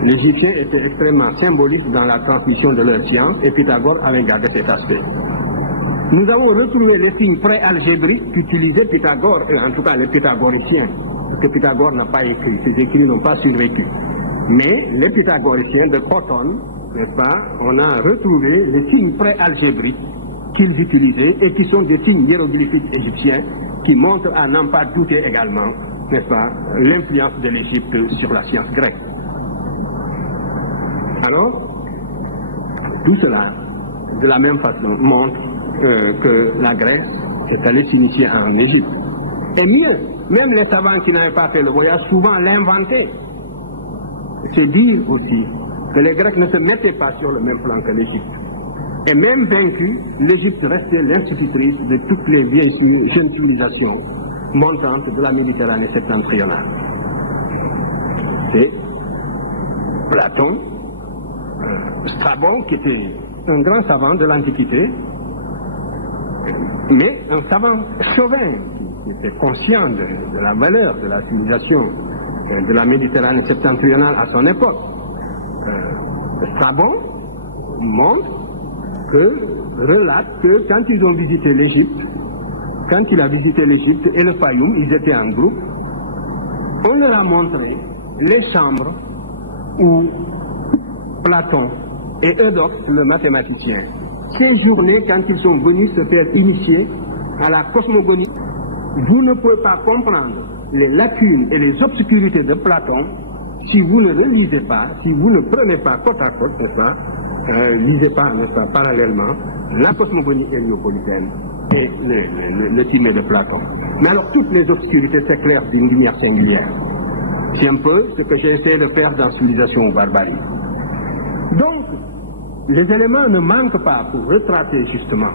Les Égyptiens étaient extrêmement symboliques dans la transmission de leur science, et Pythagore avait gardé cet aspect. Nous avons retrouvé les signes pré-algébriques qu'utilisait Pythagore, en tout cas les pythagoriciens, que Pythagore n'a pas écrit, ses écrits n'ont pas survécu. Mais les pythagoriciens de Crotone, n'est-ce pas, on a retrouvé les signes pré-algébriques qu'ils utilisaient et qui sont des signes hiéroglyphiques égyptiens qui montrent à n'en pas douter également, n'est-ce pas, l'influence de l'Égypte sur la science grecque. Alors, tout cela, de la même façon, montre que la Grèce est allé s'initier en Égypte. Et mieux, même les savants qui n'avaient pas fait le voyage, souvent l'inventaient. C'est dire aussi que les Grecs ne se mettaient pas sur le même plan que l'Égypte. Et même vaincue, l'Égypte restait l'institutrice de toutes les vieilles jeunes civilisations montantes de la Méditerranée septentrionale. C'est Platon, Strabon, qui était un grand savant de l'Antiquité, mais un savant chauvin, qui était conscient de la valeur de la civilisation de la Méditerranée septentrionale à son époque. Strabon relate que quand ils ont visité l'Égypte, quand il a visité l'Égypte et le Fayoum, ils étaient en groupe, on leur a montré les chambres où Platon et Eudoxe, le mathématicien, séjournaient quand ils sont venus se faire initier à la cosmogonie. Vous ne pouvez pas comprendre les lacunes et les obscurités de Platon si vous ne relisez pas, si vous ne prenez pas côte à côte, n'est-ce pas, lisez pas, n'est-ce pas, parallèlement, la cosmogonie héliopolitaine et le Timée de Platon. Mais alors toutes les obscurités s'éclairent d'une lumière singulière. C'est un peu ce que j'ai essayé de faire dans Civilisation ou Barbarie. Donc, les éléments ne manquent pas pour retracer justement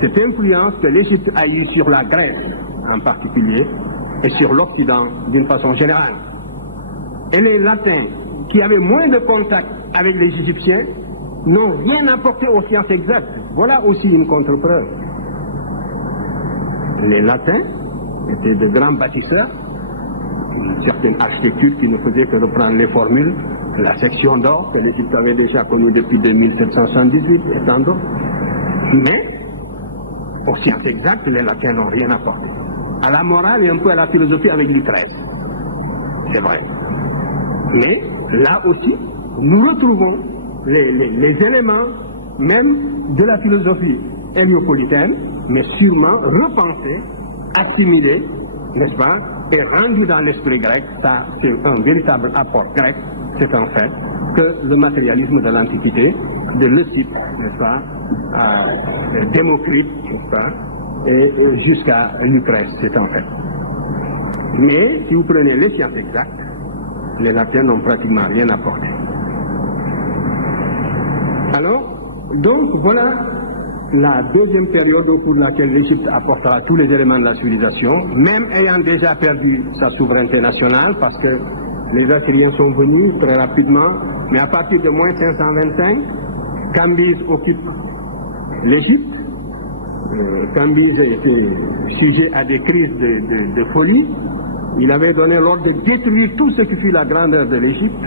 cette influence que l'Égypte a eue sur la Grèce en particulier et sur l'Occident d'une façon générale. Et les Latins, qui avaient moins de contact avec les Égyptiens, n'ont rien apporté aux sciences exactes. Voilà aussi une contre-preuve. Les Latins étaient de grands bâtisseurs, une certaine architecture qui ne faisait que reprendre les formules, la section d'or que l'Égypte avait déjà connue depuis 2778 et tant d'autres. Mais aux sciences exactes, les Latins n'ont rien apporté. À la morale et un peu à la philosophie avec Lucrèce. C'est vrai. Mais là aussi, nous retrouvons les éléments même de la philosophie héliopolitaine, mais sûrement repensés, assimilés, n'est-ce pas, et rendus dans l'esprit grec. Ça, c'est un véritable apport grec, c'est en fait que le matérialisme de l'Antiquité, de Leucippe, n'est-ce pas, à Démocrite, n'est-ce pas, et jusqu'à Lucrèce, c'est en fait. Mais si vous prenez les sciences exactes, les Latins n'ont pratiquement rien apporté. Alors, donc voilà la deuxième période au cours de laquelle l'Égypte apportera tous les éléments de la civilisation, même ayant déjà perdu sa souveraineté nationale, parce que les Assyriens sont venus très rapidement, mais à partir de moins 525, Cambyse occupe l'Égypte. Cambyse était sujet à des crises de folie. Il avait donné l'ordre de détruire tout ce qui fut la grandeur de l'Égypte.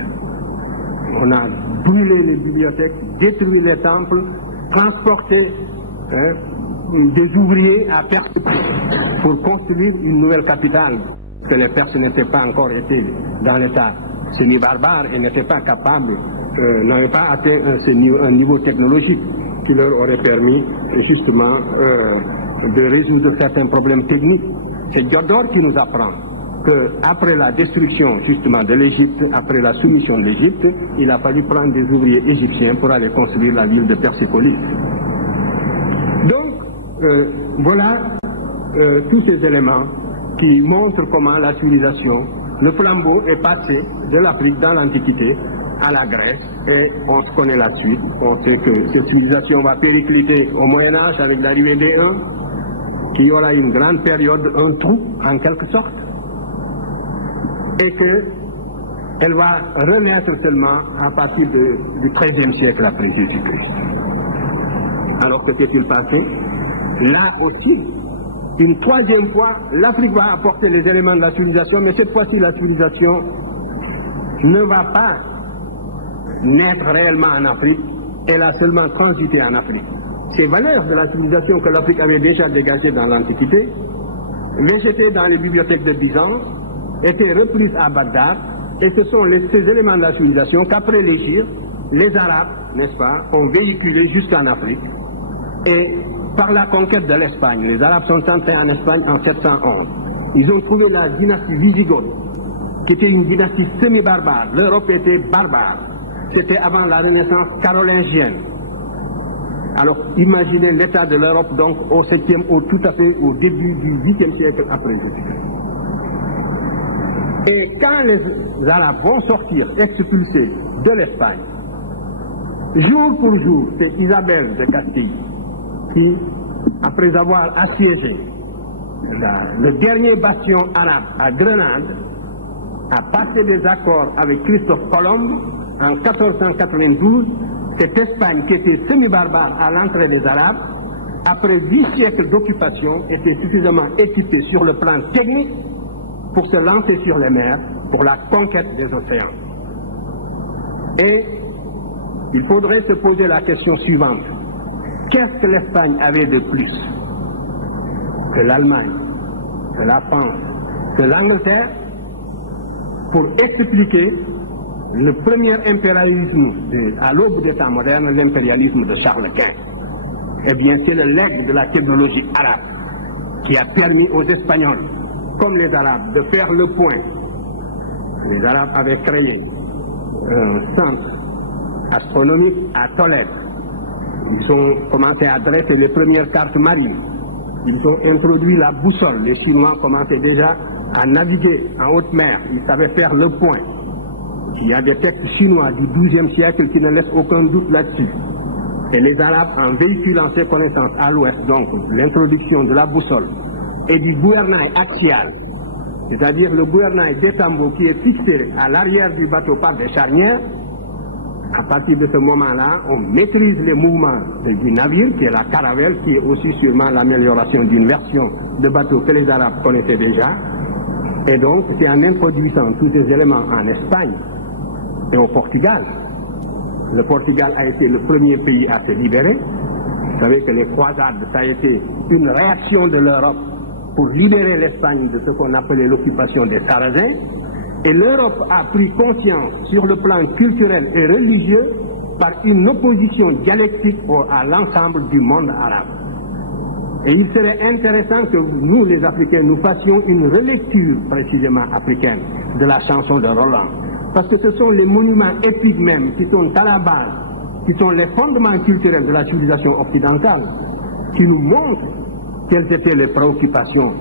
On a brûlé les bibliothèques, détruit les temples, transporté des ouvriers à Perse pour construire une nouvelle capitale, que les Perses n'étaient pas encore été dans l'état semi-barbare et n'étaient pas capables, n'avaient pas atteint un niveau technologique qui leur aurait permis justement de résoudre certains problèmes techniques. C'est Diodore qui nous apprend qu'après la destruction justement de l'Égypte, après la soumission de l'Égypte, il a fallu prendre des ouvriers égyptiens pour aller construire la ville de Persépolis. Donc, voilà tous ces éléments qui montrent comment la civilisation, le flambeau est passé de l'Afrique dans l'Antiquité à la Grèce, et on se connaît la suite. On sait que cette civilisation va péricliter au Moyen-Âge avec l'arrivée des Huns, qu'il y aura une grande période, un trou en quelque sorte, et qu'elle va renaître seulement à partir du XIIIe siècle après Jésus-Christ. Alors que qu'est-il passé? Là aussi, une troisième fois, l'Afrique va apporter les éléments de la civilisation, mais cette fois-ci, la civilisation ne va pas naître réellement en Afrique, elle a seulement transité en Afrique. Ces valeurs de la civilisation que l'Afrique avait déjà dégagées dans l'Antiquité, végétaient dans les bibliothèques de Byzance, étaient reprises à Bagdad, et ce sont ces éléments de la civilisation qu'après l'Égypte, les Arabes, n'est-ce pas, ont véhiculé jusqu'en Afrique. Et par la conquête de l'Espagne, les Arabes sont entrés en Espagne en 711. Ils ont trouvé la dynastie Wisigothe, qui était une dynastie semi-barbare. L'Europe était barbare. C'était avant la Renaissance carolingienne. Alors, imaginez l'état de l'Europe donc au 7e, tout à fait au début du 8e siècle après Jésus-Christ. Et quand les Arabes vont sortir, expulsés de l'Espagne, jour pour jour, c'est Isabelle de Castille qui, après avoir assiégé le dernier bastion arabe à Grenade, a passé des accords avec Christophe Colomb en 1492. Cette Espagne qui était semi-barbare à l'entrée des Arabes, après 8 siècles d'occupation, était suffisamment équipée sur le plan technique pour se lancer sur les mers pour la conquête des océans. Et il faudrait se poser la question suivante. Qu'est-ce que l'Espagne avait de plus que l'Allemagne, que la France, que l'Angleterre pour expliquer le premier impérialisme à l'aube des temps modernes, l'impérialisme de Charles Quint? Eh bien, c'est le legs de la technologie arabe qui a permis aux Espagnols, comme les Arabes, de faire le point. Les Arabes avaient créé un centre astronomique à Tolède. Ils ont commencé à dresser les premières cartes marines. Ils ont introduit la boussole. Les Chinois commençaient déjà à naviguer en haute mer. Ils savaient faire le point. Il y a des textes chinois du XIIe siècle qui ne laissent aucun doute là-dessus. Et les Arabes, en véhiculant ces connaissances à l'ouest, donc l'introduction de la boussole et du gouvernail axial, c'est-à-dire le gouvernail d'étambeau qui est fixé à l'arrière du bateau par des charnières, à partir de ce moment-là, on maîtrise les mouvements du navire, qui est la caravelle, qui est aussi sûrement l'amélioration d'une version de bateau que les Arabes connaissaient déjà. Et donc, c'est en introduisant tous ces éléments en Espagne et au Portugal. Le Portugal a été le premier pays à se libérer. Vous savez que les croisades, ça a été une réaction de l'Europe pour libérer l'Espagne de ce qu'on appelait l'occupation des Sarrasins. Et l'Europe a pris conscience sur le plan culturel et religieux par une opposition dialectique à l'ensemble du monde arabe. Et il serait intéressant que nous, les Africains, nous fassions une relecture précisément africaine de la chanson de Roland. Parce que ce sont les monuments épiques même qui sont à la base, qui sont les fondements culturels de la civilisation occidentale, qui nous montrent quelles étaient les préoccupations.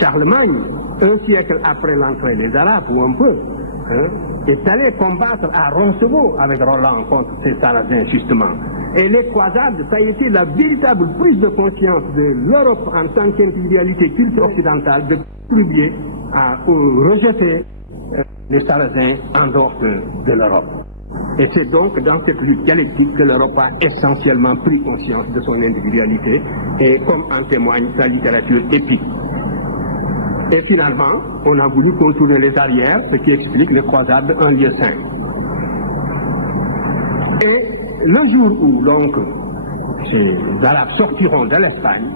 Charlemagne, un siècle après l'entrée des Arabes, ou un peu, est allé combattre à Roncevaux avec Roland contre ces Sarrasins, justement. Et les croisades, ça a été la véritable prise de conscience de l'Europe en tant qu'individualité culte occidentale de contribuer à rejeter les Sarrasins en dehors de l'Europe. Et c'est donc dans cette lutte dialectique que l'Europe a essentiellement pris conscience de son individualité, et comme en témoigne sa littérature épique. Et finalement, on a voulu contourner les arrières, ce qui explique les croisades en lieu saint. Et le jour où donc ces Arabes sortiront de l'Espagne,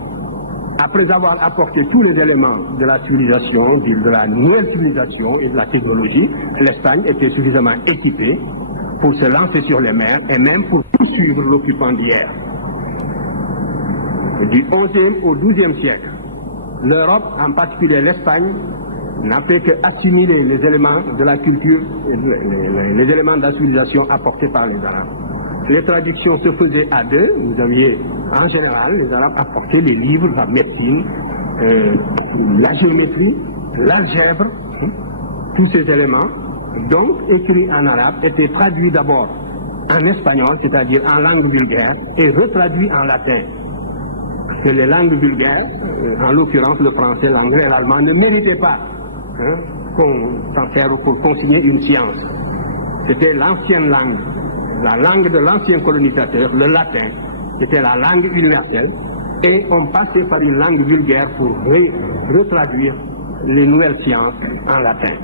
après avoir apporté tous les éléments de la civilisation, de la nouvelle civilisation et de la technologie, l'Espagne était suffisamment équipée pour se lancer sur les mers et même pour poursuivre l'occupant d'hier. Du XIe au XIIe siècle, l'Europe, en particulier l'Espagne, n'a fait qu'assimiler les éléments de la culture, les éléments de la civilisation apportés par les Arabes. Les traductions se faisaient à deux. Vous aviez, en général, les Arabes apportaient les livres, la médecine, la géométrie, l'algèbre, tous ces éléments, donc écrits en arabe, étaient traduits d'abord en espagnol, c'est-à-dire en langue vulgaire, et retraduits en latin. Parce que les langues vulgaires, en l'occurrence le français, l'anglais et l'allemand, ne méritaient pas qu'on s'en serve pour consigner une science. C'était l'ancienne langue, la langue de l'ancien colonisateur, le latin, qui était la langue universelle, et on passait par une langue vulgaire pour retraduire les nouvelles sciences en latin.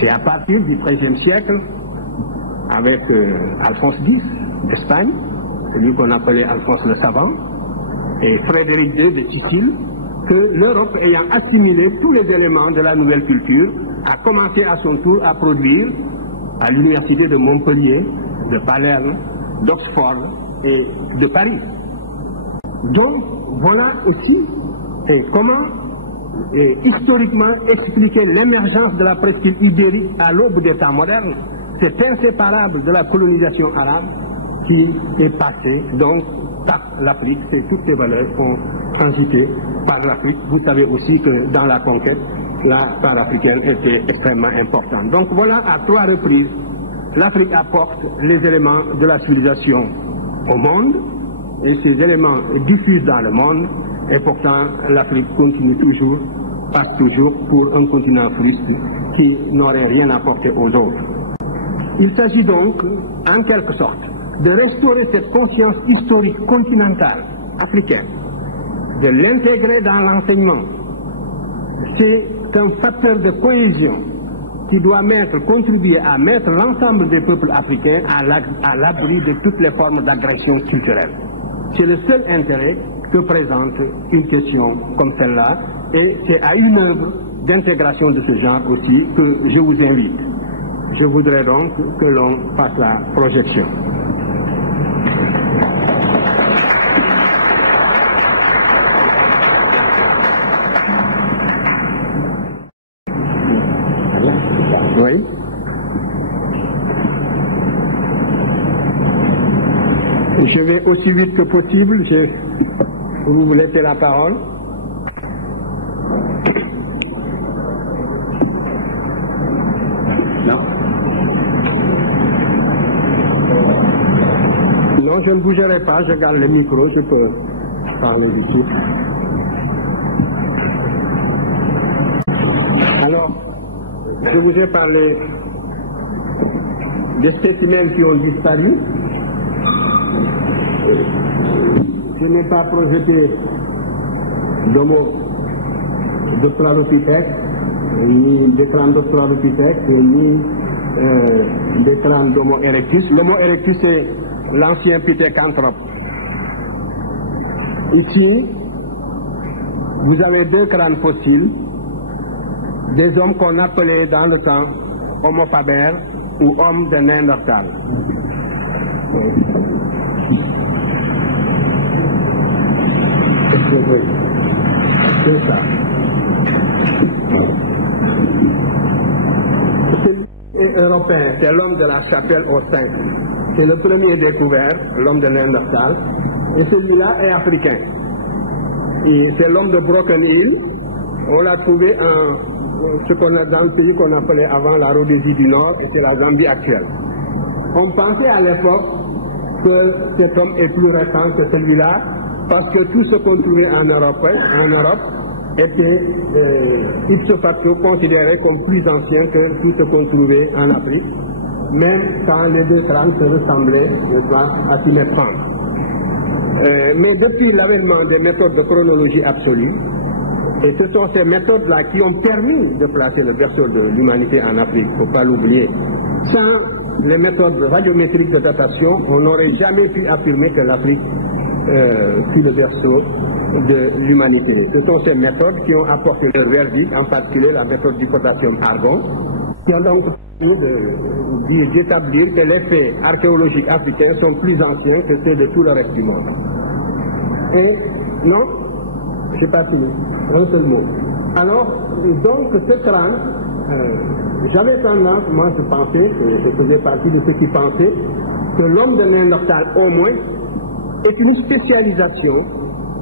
C'est à partir du XIIIe siècle, avec Alphonse X d'Espagne, celui qu'on appelait Alphonse le Savant, et Frédéric II de Sicile, que l'Europe, ayant assimilé tous les éléments de la nouvelle culture, a commencé à son tour à produire à l'université de Montpellier, de Palerme, d'Oxford et de Paris. Donc, voilà aussi comment historiquement expliquer l'émergence de la presqu'île ibérique à l'aube des temps modernes. C'est inséparable de la colonisation arabe qui est passé donc par l'Afrique. Toutes ces valeurs ont transité par l'Afrique. Vous savez aussi que dans la conquête, la part africaine était extrêmement importante. Donc voilà, à 3 reprises, l'Afrique apporte les éléments de la civilisation au monde, et ces éléments diffusent dans le monde, et pourtant l'Afrique continue toujours, passe toujours pour un continent fruste qui n'aurait rien apporté aux autres. Il s'agit donc, en quelque sorte, de restaurer cette conscience historique continentale africaine, de l'intégrer dans l'enseignement. C'est un facteur de cohésion qui doit contribuer à mettre l'ensemble des peuples africains à l'abri de toutes les formes d'agression culturelle. C'est le seul intérêt que présente une question comme celle-là, et c'est à une œuvre d'intégration de ce genre aussi que je vous invite. Je voudrais donc que l'on fasse la projection. Oui. Je vais aussi vite que possible. Vous vous laissez la parole. Non. Non, je ne bougerai pas. Je garde le micro. Je peux parler d'ici. Alors, je vous ai parlé des spécimens qui ont disparu. Je n'ai pas projeté d'Homo d'Australopithèque, ni des crânes d'Australopithèque, ni des crânes d'Homo erectus. L'Homo erectus, c'est l'ancien pithécanthrope. Ici, vous avez 2 crânes fossiles, des hommes qu'on appelait dans le temps Homo faber ou hommes de Néandertal. C'est ça. Celui est européen, c'est l'homme de la chapelle aux 5. C'est le premier découvert, l'homme de Néandertal. Et celui-là est africain. Et c'est l'homme de Broken Hill. On l'a trouvé en ce qu'on a dans le pays qu'on appelait avant la Rhodésie du Nord, et c'est la Zambie actuelle. On pensait à l'époque que cet homme est plus récent que celui-là, parce que tout ce qu'on trouvait en Europe était ipso facto considéré comme plus ancien que tout ce qu'on trouvait en Afrique, même quand les 2 crânes se ressemblaient à s'y méprendre. Mais depuis l'avènement des méthodes de chronologie absolue, et ce sont ces méthodes-là qui ont permis de placer le berceau de l'humanité en Afrique, il ne faut pas l'oublier. Sans les méthodes radiométriques de datation, on n'aurait jamais pu affirmer que l'Afrique fut le berceau de l'humanité. Ce sont ces méthodes qui ont apporté leur verdict, en particulier la méthode du potassium-argon, qui ont donc permis d'établir que les faits archéologiques africains sont plus anciens que ceux de tout le reste du monde. Et non, j'ai pas fini, un seul mot. Alors, donc, ce crâne, j'avais tendance, moi je pensais, je faisais partie de ceux qui pensaient, que l'homme de Néandertal, au moins, est une spécialisation,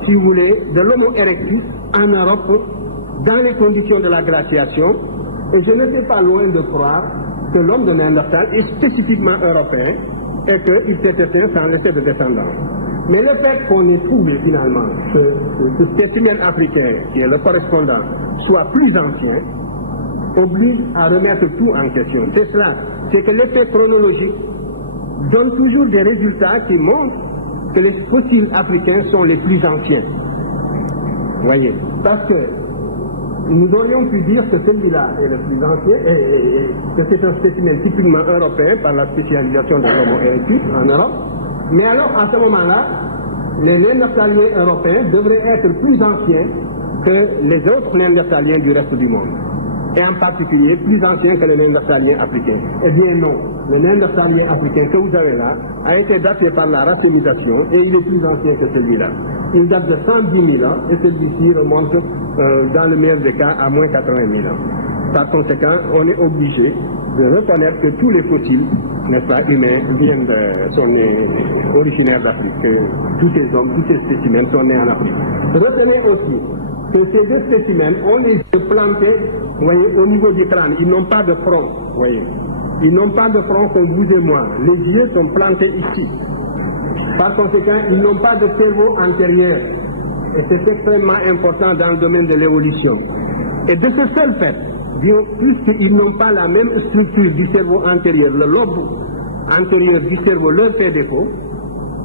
si vous voulez, de l'Homo erectus en Europe, dans les conditions de la glaciation, et je n'étais pas loin de croire que l'homme de Néandertal est spécifiquement européen, et qu'il s'est éteint sans laisser de descendance. Mais le fait qu'on ait trouvé finalement ce spécimen africain, qui est le correspondant, soit plus ancien, oblige à remettre tout en question. C'est cela, c'est que l'effet chronologique donne toujours des résultats qui montrent que les fossiles africains sont les plus anciens. Vous voyez, parce que nous aurions pu dire que celui-là est le plus ancien et que c'est un spécimen typiquement européen par la spécialisation de l'Homo erectus en Europe. Mais alors, à ce moment-là, les Néandertaliens européens devraient être plus anciens que les autres Néandertaliens du reste du monde. Et en particulier, plus anciens que les Néandertaliens africains. Eh bien non, le Néandertalien africain que vous avez là a été daté par la racinisation et il est plus ancien que celui-là. Il date de 110 000 ans et celui-ci remonte, dans le meilleur des cas, à moins 80 000 ans. Par conséquent, on est obligé de reconnaître que tous les fossiles n'est-ce pas, humains sont originaires d'Afrique. Tous ces hommes, tous ces spécimens sont nés en Afrique. Retenez aussi que ces deux spécimens ont les yeux plantés, voyez, au niveau du crâne. Ils n'ont pas de front, voyez. Ils n'ont pas de front comme vous et moi. Les yeux sont plantés ici. Par conséquent, ils n'ont pas de cerveau antérieur. Et c'est extrêmement important dans le domaine de l'évolution. Et de ce seul fait, puisqu'ils n'ont pas la même structure du cerveau antérieur, le lobe antérieur du cerveau leur fait défaut,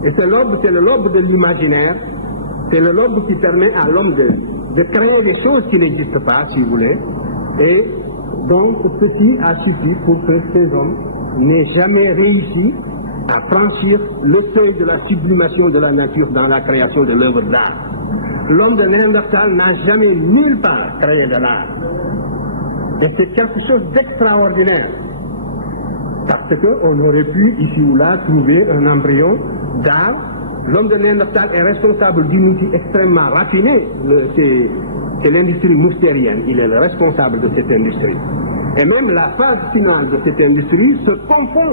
et ce lobe, c'est le lobe de l'imaginaire, c'est le lobe qui permet à l'homme de créer des choses qui n'existent pas, si vous voulez, et donc ceci a suffi pour que ces hommes n'aient jamais réussi à franchir le seuil de la sublimation de la nature dans la création de l'œuvre d'art. L'homme de Néandertal n'a jamais nulle part créé de l'art. Et c'est quelque chose d'extraordinaire. Parce qu'on aurait pu, ici ou là, trouver un embryon d'art. L'homme de Néandertal est responsable d'une outil extrêmement raffiné. C'est l'industrie moustérienne. Il est le responsable de cette industrie. Et même la phase finale de cette industrie se confond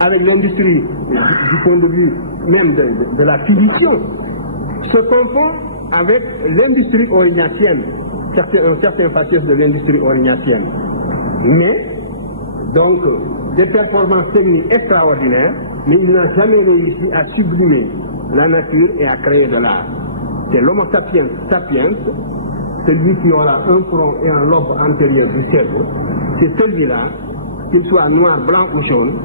avec l'industrie, du point de vue même de la finition, se confond avec l'industrie orignatienne, un certain faciès de l'industrie orignatienne. Mais, donc, des performances techniques extraordinaires, mais il n'a jamais réussi à sublimer la nature et à créer de l'art. C'est l'homo sapiens sapiens, celui qui aura un front et un lobe antérieur du cerveau, c'est celui-là, qu'il soit noir, blanc ou jaune,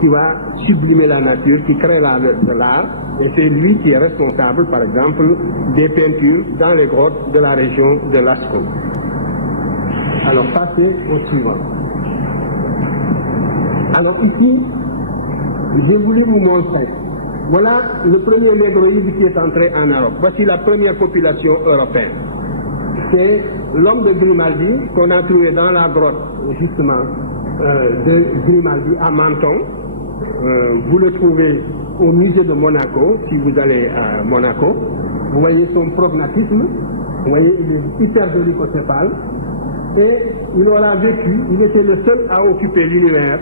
qui va sublimer la nature, qui crée de l'art, et c'est lui qui est responsable, par exemple, des peintures dans les grottes de la région de Lascaux. Alors, passez au suivant. Alors ici, j'ai voulu vous montrer, voilà le premier négroïde qui est entré en Europe. Voici la première population européenne. C'est l'homme de Grimaldi qu'on a trouvé dans la grotte, justement, de Grimaldi à Menton. Vous le trouvez au musée de Monaco, si vous allez à Monaco. Vous voyez son prognatisme, vous voyez, il est hyperdolicocéphale, et il aura vécu, il était le seul à occuper l'univers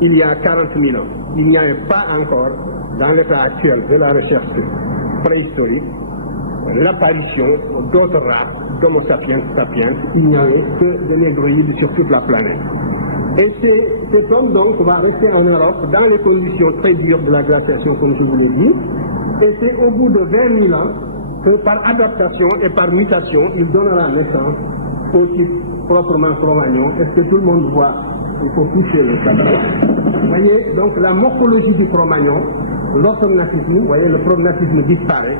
il y a 40 000 ans. Il n'y avait pas encore, dans l'état actuel de la recherche préhistorique, l'apparition d'autres races, d'Homo sapiens sapiens. Il n'y avait que des négroïdes sur toute la planète. Et cet homme donc va rester en Europe dans les conditions très dures de la glaciation, comme je vous l'ai dit. Et c'est au bout de 20 000 ans que par adaptation et par mutation, il donnera naissance au type proprement Cro-Magnon. Est-ce que tout le monde voit? Il faut toucher le cadavre. Vous voyez, donc la morphologie du Cro-Magnon, l'orthognatisme, vous voyez, le prognatisme disparaît.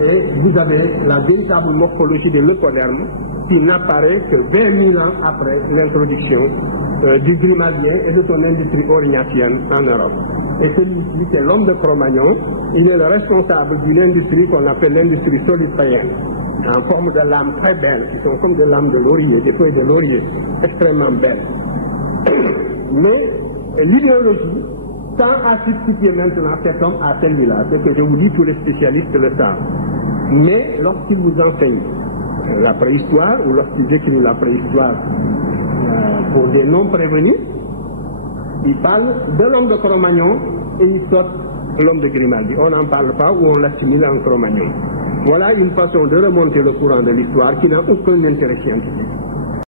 Et vous avez la véritable morphologie de l'écoderme qui n'apparaît que 20 000 ans après l'introduction du Grimaldien et de son industrie orignatienne en Europe. Et celui-ci, c'est l'homme de Cro-Magnon. Il est le responsable d'une industrie qu'on appelle l'industrie solipayenne, en forme de lames très belles, qui sont comme des lames de laurier, des feuilles de laurier extrêmement belles. Mais l'idéologie tend à substituer maintenant cet homme à celui-là. C'est ce que je vous dis, tous les spécialistes le savent. Mais lorsqu'ils vous enseignent la préhistoire, ou lorsqu'ils écrivent la préhistoire pour des non-prévenus, ils parlent de l'homme de Cro-Magnon et ils sortent l'homme de Grimaldi. On n'en parle pas ou on l'assimile en Cro-Magnon. Voilà une façon de remonter le courant de l'histoire qui n'a aucun intérêt scientifique.